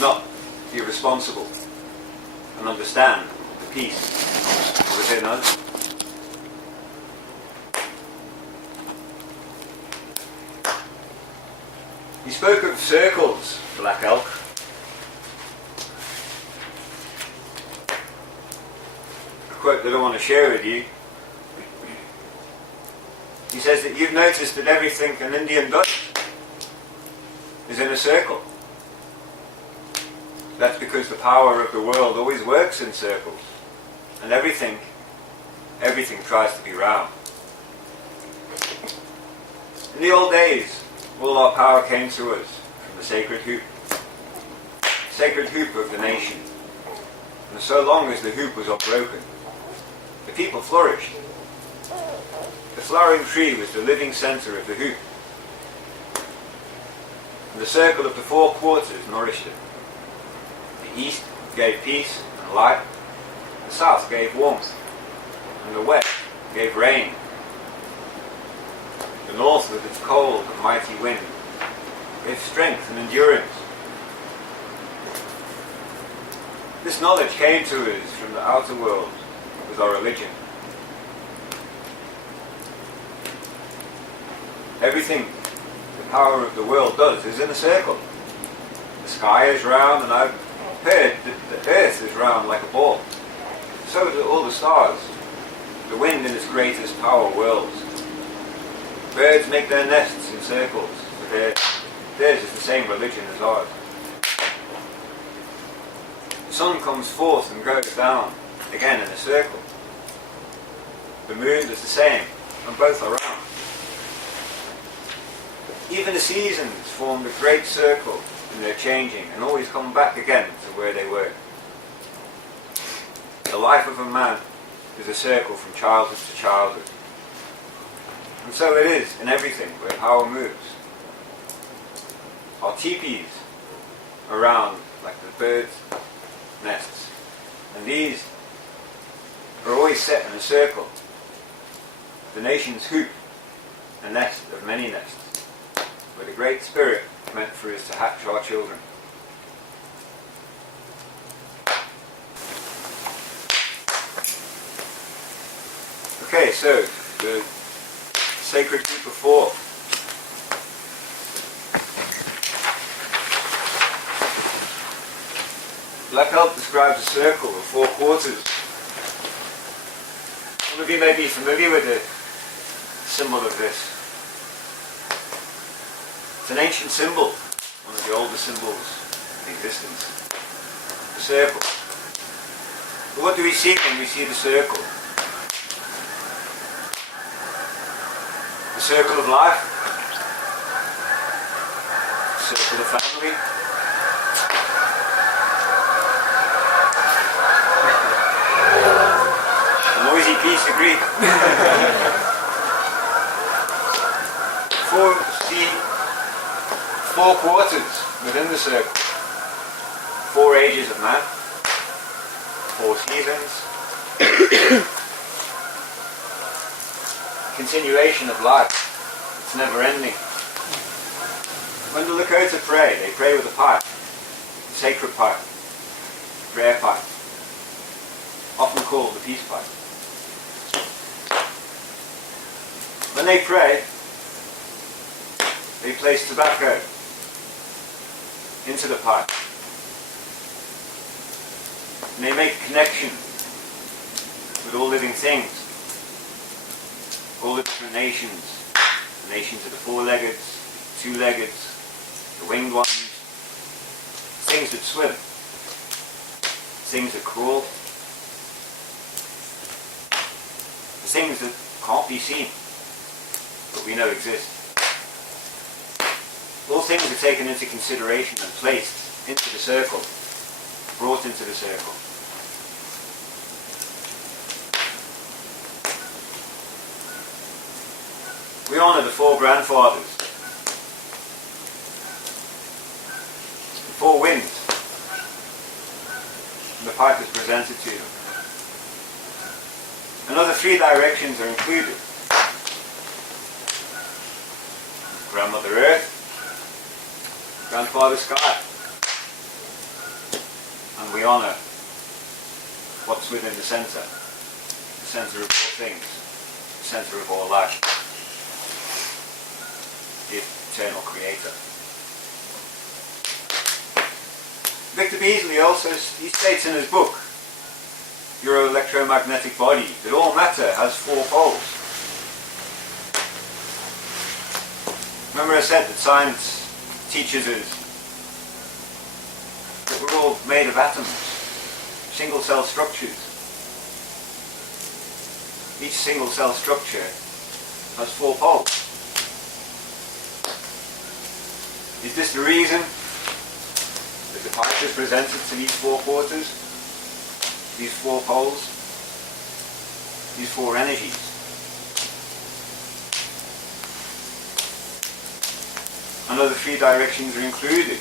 not be responsible and understand the peace within us. He spoke of circles, Black Elk. A quote that I want to share with you. He says that you've noticed that everything an Indian does is in a circle. That's because the power of the world always works in circles. And everything tries to be round. In the old days, all our power came to us from the sacred hoop of the nation. And so long as the hoop was unbroken, the people flourished. The flowering tree was the living centre of the hoop. And the circle of the four quarters nourished it. The east gave peace and light, the south gave warmth, and the west gave rain. The north, with its cold and mighty wind, gave strength and endurance. This knowledge came to us from the outer world with our religion. Everything the power of the world does is in a circle. The sky is round, and I've heard that the earth is round like a ball. So do all the stars. The wind in its greatest power whirls. Birds make their nests in circles, so theirs is the same religion as ours. The sun comes forth and goes down, again in a circle. The moon does the same, and both are round. Even the seasons form a great circle in their changing, and always come back again to where they were. The life of a man is a circle from childhood to childhood. And so it is in everything where power moves. Our tipis are round like the birds' nests, and these are always set in a circle. The nation's hoop, a nest of many nests, where the Great Spirit meant for us to hatch our children. Okay, so the sacred group of four. Black Elk describes a circle of four quarters. Some of you may be familiar with the symbol of this. It's an ancient symbol, one of the oldest symbols in existence. The circle. But what do we see when we see the circle? The circle of life, the circle of family, a noisy piece of Greek. Four quarters within the circle, 4 ages of man, 4 seasons, continuation of life. It's never ending. When the Lakota pray, they pray with a pipe, the sacred pipe, prayer pipe, often called the peace pipe. When they pray, they place tobacco into the pipe. And they make a connection with all living things. All the different nations. The nations of the 4-leggeds, 2-leggeds, the winged ones, things that swim, things that crawl, the things that can't be seen, but we know exist. All things are taken into consideration and placed into the circle, brought into the circle. We honour the 4 grandfathers, the 4 winds, and the pipe is presented to them. Another 3 directions are included. Grandmother Earth, Grandfather Sky, we honour what's within the centre of all things, the centre of all life, the eternal creator. Victor Beasley also, he states in his book, Your Electromagnetic Body, that all matter has 4 poles. Remember I said that science teaches us that we're all made of atoms, single cell structures. Each single cell structure has 4 poles. Is this the reason that the pipe is presented to these 4 quarters? These 4 poles? These 4 energies? Another 3 directions are included,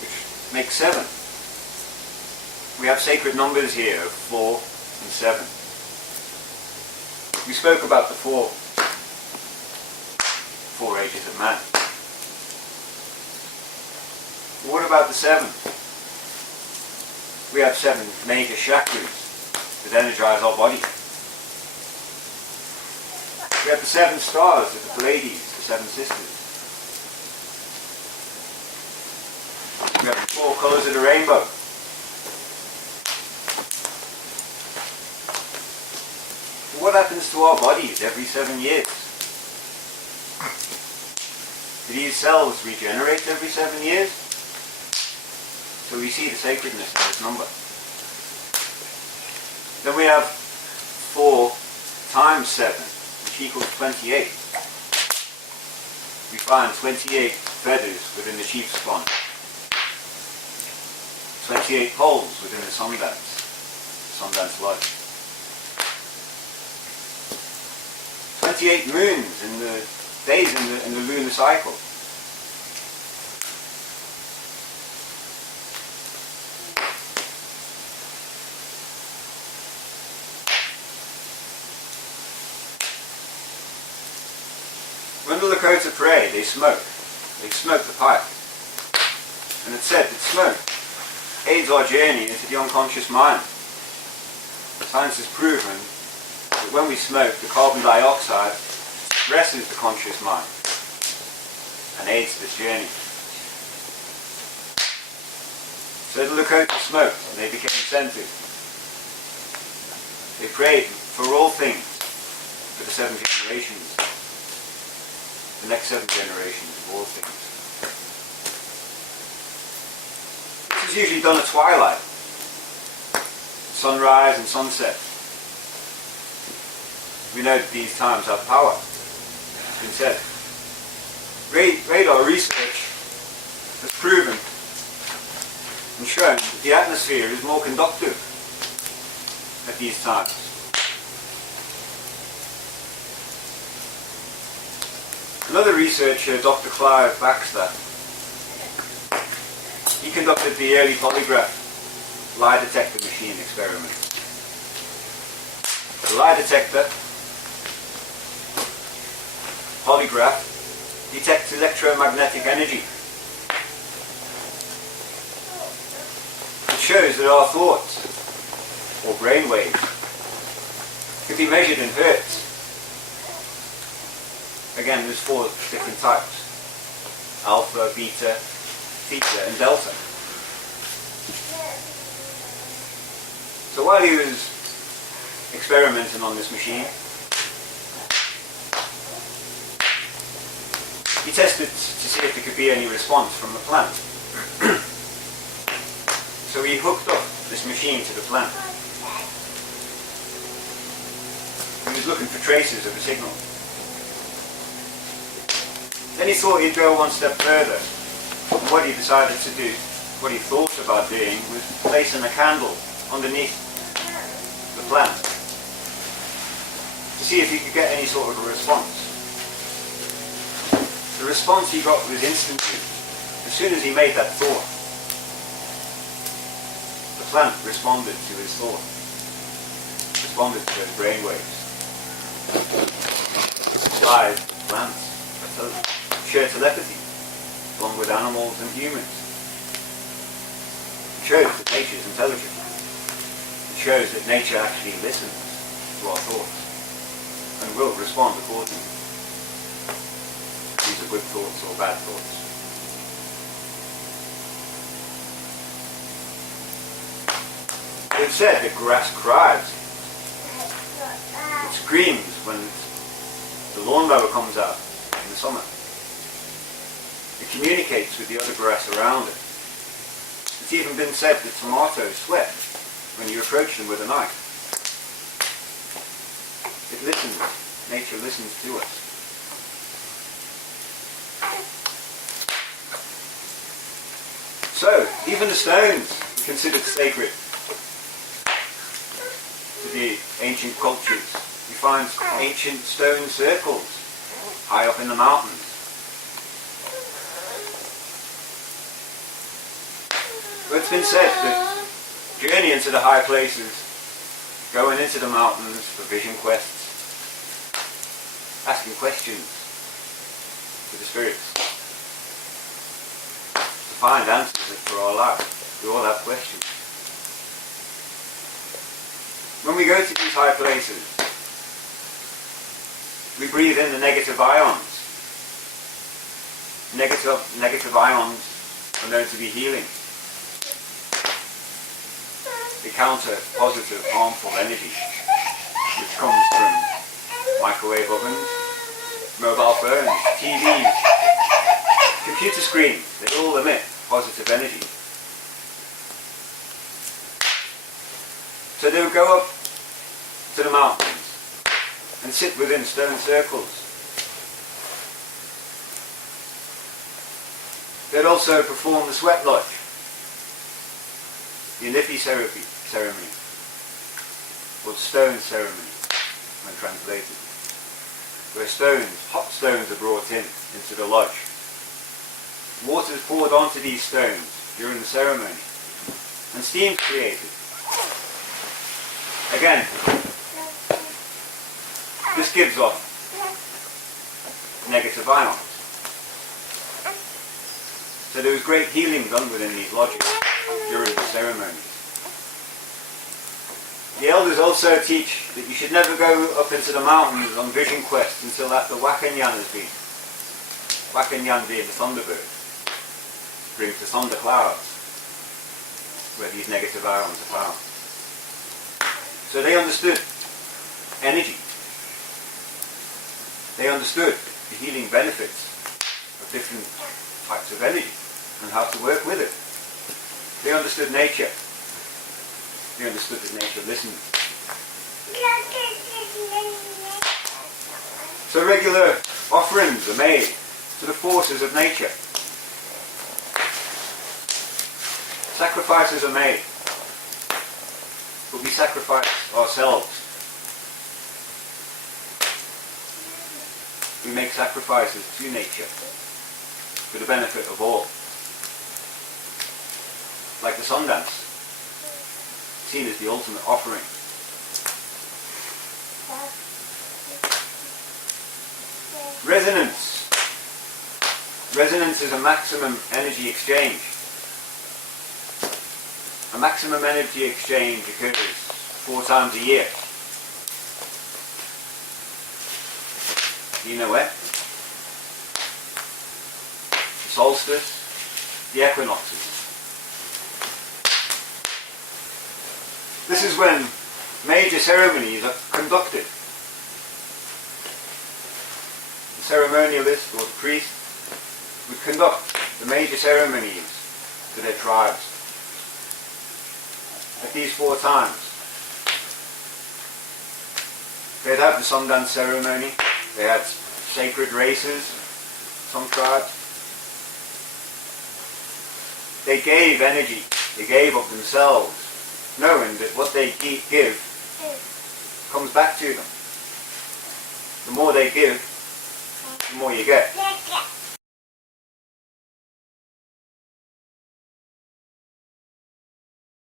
which makes 7. We have sacred numbers here of 4 and 7. We spoke about the 4 ages of man. But what about the 7? We have 7 major chakras that energize our body. We have the 7 stars, the Pleiades, the 7 sisters. We have the 4 colours of the rainbow. What happens to our bodies every 7 years? Do these cells regenerate every 7 years? So we see the sacredness in this number. Then we have 4 times 7, which equals 28. We find 28 feathers within the sheep's sponge. 28 poles within the Sundance light. 28 moons in the days in the lunar cycle. When the Lakota pray, they smoke. They smoke the pipe. And it's said that smoke aids our journey into the unconscious mind. Science has proven that when we smoke, the carbon dioxide stresses the conscious mind and aids this journey. So the Lakota smoked and they became centered. They prayed for all things, for the 7 generations, the next 7 generations of all things. This is usually done at twilight, sunrise and sunset. We know that these times have power. It's been said. Radar research has proven and shown that the atmosphere is more conductive at these times. Another researcher, Dr. Clive Baxter, he conducted the early polygraph lie detector machine experiment. The lie detector polygraph detects electromagnetic energy. It shows that our thoughts, or brain waves, can be measured in hertz. Again, there's 4 different types: alpha, beta, theta, and delta. So while he was experimenting on this machine, he tested to see if there could be any response from the plant. So he hooked up this machine to the plant. He was looking for traces of a signal. Then he thought he'd go one step further. And what he decided to do, what he thought about doing, was placing a candle underneath the plant to see if he could get any sort of a response. The response he got was instantly. As soon as he made that thought, the plant responded to his thought, responded to his brainwaves. Live plants share telepathy, along with animals and humans. shows that nature is intelligent. It shows that nature actually listens to our thoughts and will respond accordingly. These are good thoughts or bad thoughts. It's said that grass cries. It screams when the lawnmower comes out in the summer. It communicates with the other grass around it. It's even been said that tomatoes sweat when you approach them with a knife. It listens. Nature listens to us. So, even the stones are considered sacred to the ancient cultures. You find ancient stone circles high up in the mountains. But it's been said that journey into the high places, going into the mountains for vision quests, asking questions to the spirits, to find answers for our life. We all have questions. When we go to these high places, we breathe in the negative ions. Negative ions are known to be healing. They counter positive, harmful energy, which comes from microwave ovens, mobile phones, TVs, computer screens. They all emit positive energy. So they would go up to the mountains and sit within stone circles. They'd also perform the sweat lodge, the Tipi ceremony, or stone ceremony when translated, where hot stones are brought into the lodge. Water is poured onto these stones during the ceremony, and steam is created. Again, this gives off negative ions. So there was great healing done within these lodges during the ceremonies. The elders also teach that you should never go up into the mountains on vision quests until after Wakanyan has been. Wakanyan being the thunderbird, brings the thunder clouds where these negative ions are found. So they understood energy. They understood the healing benefits of different types of energy and how to work with it. They understood nature. They understood that nature listened. So regular offerings are made to the forces of nature. Sacrifices are made. But we sacrifice ourselves. We make sacrifices to nature for the benefit of all. Like the sun dance, seen as the ultimate offering. Resonance. Resonance is a maximum energy exchange. A maximum energy exchange occurs 4 times a year. Do you know when? The solstice, the equinoxes. This is when major ceremonies are conducted. The ceremonialist or the priest would conduct the major ceremonies to their tribes at these 4 times. They'd have the Sundance ceremony, they had sacred races, some tribes. They gave energy, they gave of themselves, knowing that what they give comes back to them. The more they give, the more you get.